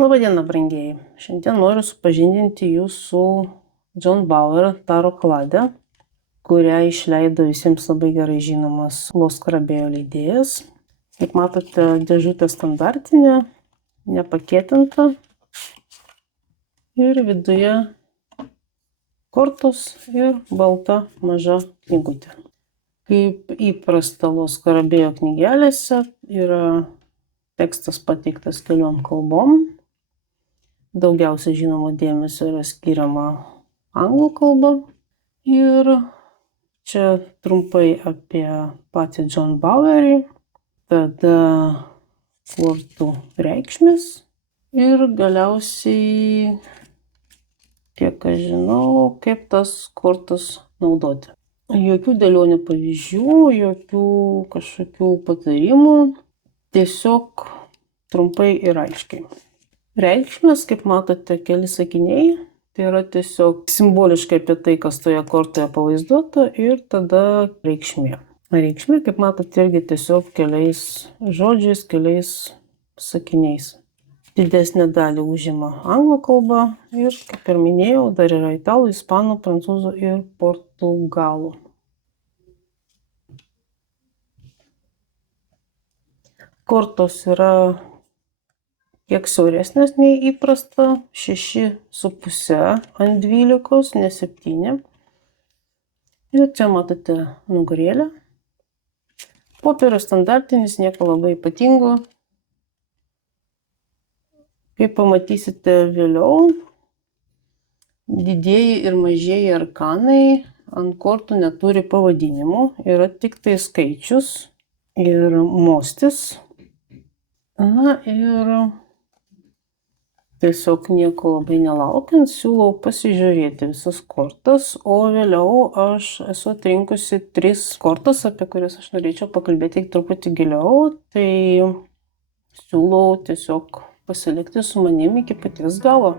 Labadiena, brangieji. Šiandien noriu supažindinti jūs su John Bauer Taro klade, kurią išleido visiems labai gerai žinomas Los Scarabeo leidėjas. Kaip matote, dėžutė standartinė, nepakietinta ir viduje kortos ir balta maža knygutė. Kaip įprasta Los Scarabeo knygelėse yra tekstas pateiktas keliom kalbom. Daugiausia žinoma dėmesio yra skiriama anglų kalba. Ir čia trumpai apie patį John Bauerį, tada kortų reikšmės ir galiausiai, kiek aš žinau, kaip tas kortas naudoti. Jokių dėlionių pavyzdžių, jokių kažkokių patarimų, tiesiog trumpai ir aiškiai. Reikšmės, kaip matote, keli sakiniai, tai yra tiesiog simboliškai apie tai, kas toje kortoje pavaizduota ir tada reikšmė. Reikšmė, kaip matote, irgi tiesiog keliais žodžiais, keliais sakiniais. Didesnę dalį užima anglų kalba ir, kaip ir minėjau, dar yra italų, ispanų, prancūzų ir portugalų. Kortos yra kiek siauresnės nei įprasta, 6,5 ant 12, ne 7. Ir čia matote nugarėlę. Popierius standartinis, nieko labai ypatingo. Kaip pamatysite vėliau, didieji ir mažieji arkanai ant kortų neturi pavadinimų, yra tik tai skaičius ir mostis. Na ir tiesiog nieko labai nelaukiant, siūlau pasižiūrėti visas kortas, o vėliau aš esu atrinkusi 3 kortas, apie kurias aš norėčiau pakalbėti truputį giliau, tai siūlau tiesiog pasilikti su manimi iki paties galo.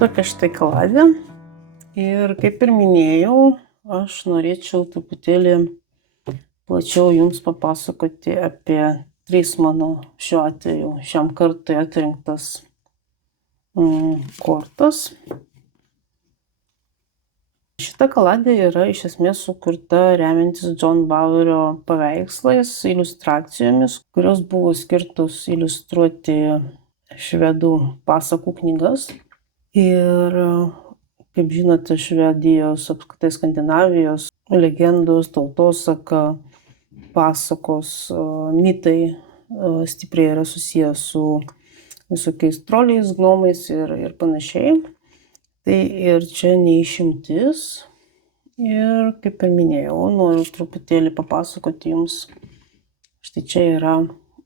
Tokia štai kaladė. Ir kaip ir minėjau, aš norėčiau truputėlį plačiau jums papasakoti apie 3 mano šiuo atveju šiam kartui atrinktas kortas. Šita kaladė yra iš esmės sukurta remiantis John Bauerio paveikslais, iliustracijomis, kurios buvo skirtos iliustruoti švedų pasakų knygas. Ir, kaip žinote, Švedijos, apskritai Skandinavijos legendos, tautosaka, pasakos, mitai stipriai yra susijęs su visokiais troliais, gnomais ir panašiai. Tai ir čia neišimtis. Ir kaip ir minėjau, noriu truputėlį papasakoti jums. Štai čia yra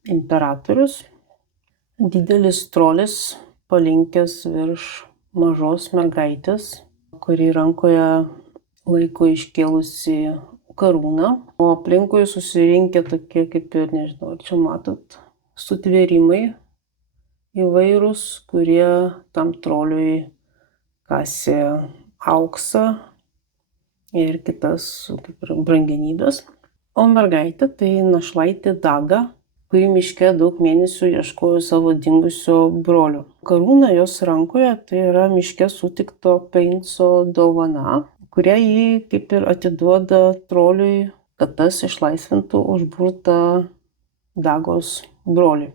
imperatorius. Didelis trolis palinkęs virš mažos mergaitės, kuri rankoje laiko iškėlusi karūną. O aplinkui susirinkę tokie kaip ir, nežinau, čia matot, sutvėrimai įvairūs, kurie tam troliui kasė auksą ir kitas kaip ir brangenybės. O mergaitė tai našlaitė Daga, kuri miške daug mėnesių ieškojo savo dingusio brolio. Karūna jos rankoje tai yra miške sutikto princo dovana, kurią ji kaip ir atiduoda troliui, kad tas išlaisvintų užburtą Dagos brolį.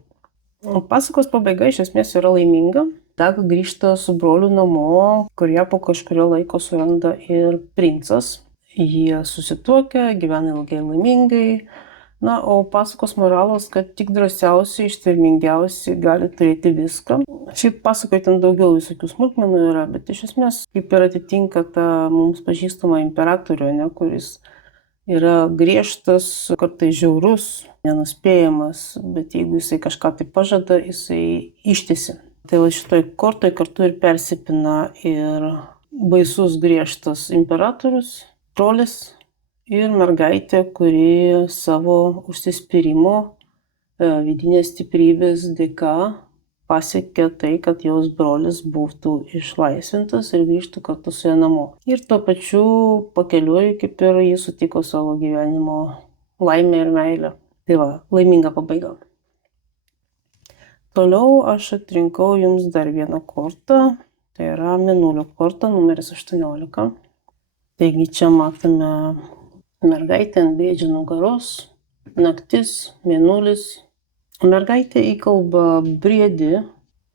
Pasakos pabaiga iš esmės yra laiminga. Daga grįžta su broliu namo, kur ją po kažkurio laiko suranda ir princas. Jie susituokia, gyvena ilgai laimingai. Na, o pasakos moralas, kad tik drąsiausi, ištvermingiausi gali turėti viską. Šiaip pasakoje ten daugiau visokių smulkmenų yra, bet iš esmės kaip ir atitinka tą mums pažįstamą imperatorių, kuris yra griežtas, kartais žiaurus, nenuspėjamas, bet jeigu jisai kažką tai pažada, jisai ištesi. Tai va šitoj kortoj kartu ir persipina ir baisus griežtas imperatorius, trolis ir mergaitė, kuri savo užsispyrimo, vidinės stiprybės dėka pasiekė tai, kad jos brolis būtų išlaisvintas ir grįžtų kartu su ja namo. Ir tuo pačiu pakeliui, kaip ir jis sutiko savo gyvenimo laimę ir meilę. Tai va, laiminga pabaiga. Toliau aš atrinkau jums dar vieną kortą, tai yra mėnulio korta numeris 18. Taigi čia matome mergaitę ant briedžio nugaros, naktis, mėnulis. Mergaitė įkalba briedį,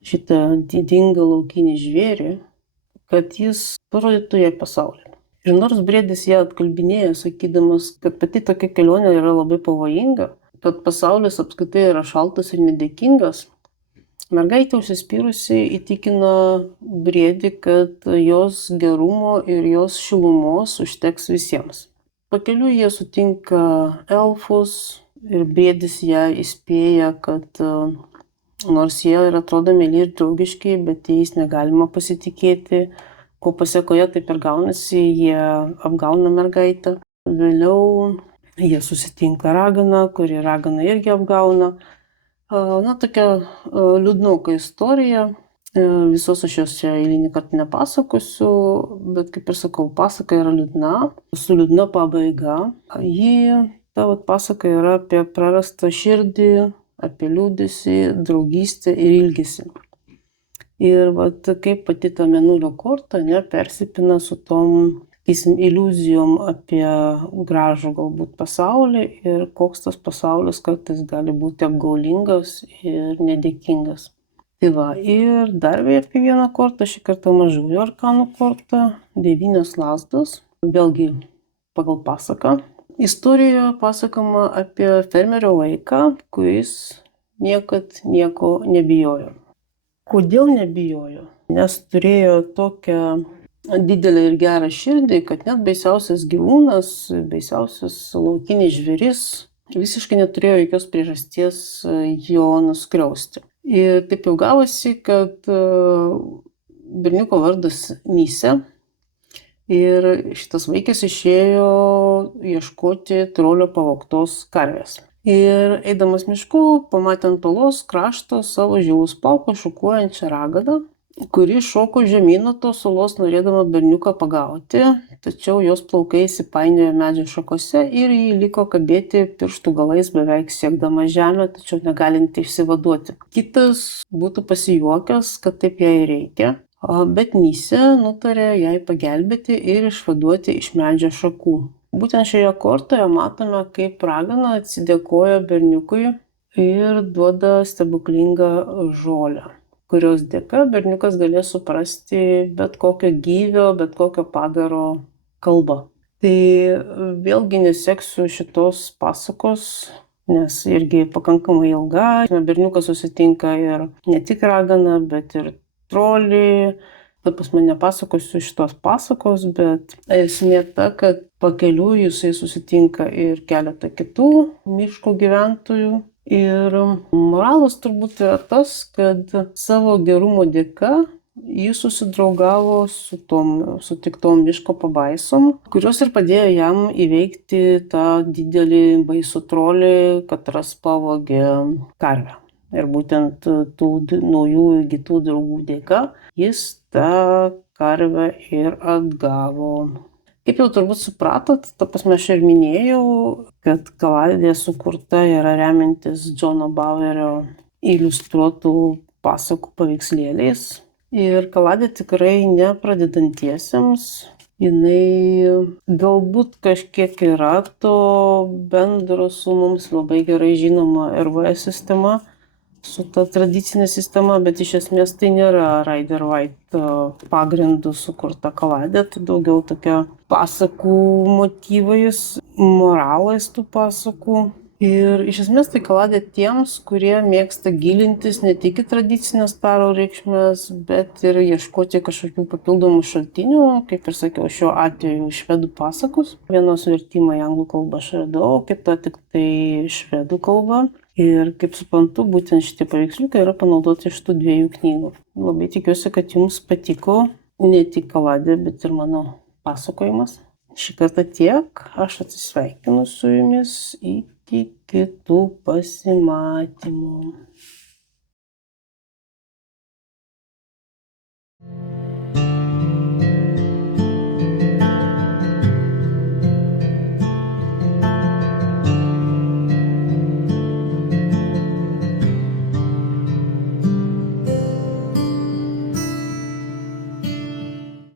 šitą didingą laukinį žvėrį, kad jis parodytų jai pasaulį. Ir nors briedis ją atkalbinėjo, sakydamas, kad pati tokia kelionė yra labai pavojinga, kad pasaulis apskritai yra šaltas ir nedėkingas, mergaitė užsispyrusi įtikino briedį, kad jos gerumo ir jos šilumos užteks visiems. Pakeliui jie sutinka elfus ir briedis ją įspėja, kad nors jie ir atrodo mieli ir draugiški, bet jais negalima pasitikėti, ko pasiekoje taip ir gaunasi, jie apgauna mergaitę. Vėliau jie susitinka raganą, kuri raganą irgi apgauna. Na, tokia liūdnoka istorija. Visos aš jos čia eilinį kartą nepasakosiu, bet kaip ir sakau, pasaka yra liūdna, su liūdna pabaiga. Ta pasaka yra apie prarastą širdį, apie liūdesį, draugystę ir ilgesį. Ir kaip pati ta mėnulio korta persipina su tom iliuzijom apie gražų galbūt pasaulį ir koks tas pasaulis kartais gali būti apgaulingas ir nedėkingas. Tai va, ir dar apie vieną kortą, šį kartą mažųjų arkanų kortą, 9 lazdos, vėlgi pagal pasaką. Istorijoje pasakoma apie fermerio vaiką, kuris niekad nieko nebijojo. Kodėl nebijojo? Nes turėjo tokią didelę ir gerą širdį, kad net baisiausias gyvūnas, baisiausias laukinis žvėris visiškai neturėjo jokios priežasties jo nuskriausti. Ir taip jau gavosi, kad berniuko vardas Mise ir šitas vaikas išėjo ieškoti trolio pavogtos karvės. Ir eidamas mišku, pamatė ant balos krašto savo žilus plaukus šukuojančią raganą kuri šoko žemyn nuo tos uolos norėdama berniuką pagauti, tačiau jos plaukai įsipainiojo medžio šakose ir ji liko kabėti pirštų galais beveik siekdama žemę, tačiau negalinti išsivaduoti. Kitas būtų pasijuokęs, kad taip jai reikia, bet Nisė nutarė jai pagelbėti ir išvaduoti iš medžio šakų. Būtent šioje kortoje matome, kaip ragana atsidėkoja berniukui ir duoda stebuklingą žolę, kurios dėka berniukas galės suprasti bet kokio gyvio, bet kokio padaro kalbą. Tai vėlgi neseksiu šitos pasakos, nes irgi pakankamai ilga. Berniukas susitinka ir ne tik raganą, bet ir trolį. Pas mane nepasakosiu šitos pasakos, bet esmė ta, kad pakeliui jisai susitinka ir keletą kitų miško gyventojų. Ir moralas turbūt yra tas, kad savo gerumo dėka jis susidraugavo su tom sutiktom miško pabaisom, kurios ir padėjo jam įveikti tą didelį baisų trolį, katras pavogė karvę. Ir būtent tų naujų įgytų draugų dėka jis tą karvę ir atgavo. Kaip jau turbūt supratot, aš ir minėjau, kad Kaladė sukurta yra remiantis Džono Bauerio iliustruotų pasakų paveikslėliais. Ir Kaladė tikrai ne pradedantiesiems. Jinai galbūt kažkiek yra to bendro su mums labai gerai žinoma RVS sistema, su ta tradicinė sistema, bet iš esmės tai nėra Rider Waite pagrindų sukurta Kaladė, tai daugiau tokia pasakų motyvais, moralais tų pasakų. Ir iš esmės tai Kaladė tiems, kurie mėgsta gilintis ne tik į tradicinės taro reikšmės, bet ir ieškoti kažkokių papildomų šaltinių, kaip ir sakiau, šiuo atveju švedų pasakos. Vienos vertimą į anglų kalbą aš radau, kita tik tai švedų kalba. Ir kaip suprantu, būtent šitie paveiksliukai yra panaudoti iš tų dviejų knygų. Labai tikiuosi, kad jums patiko ne tik Kaladė, bet ir mano pasakojimas. Šį kartą tiek, aš atsisveikinu su jumis iki kitų pasimatymų.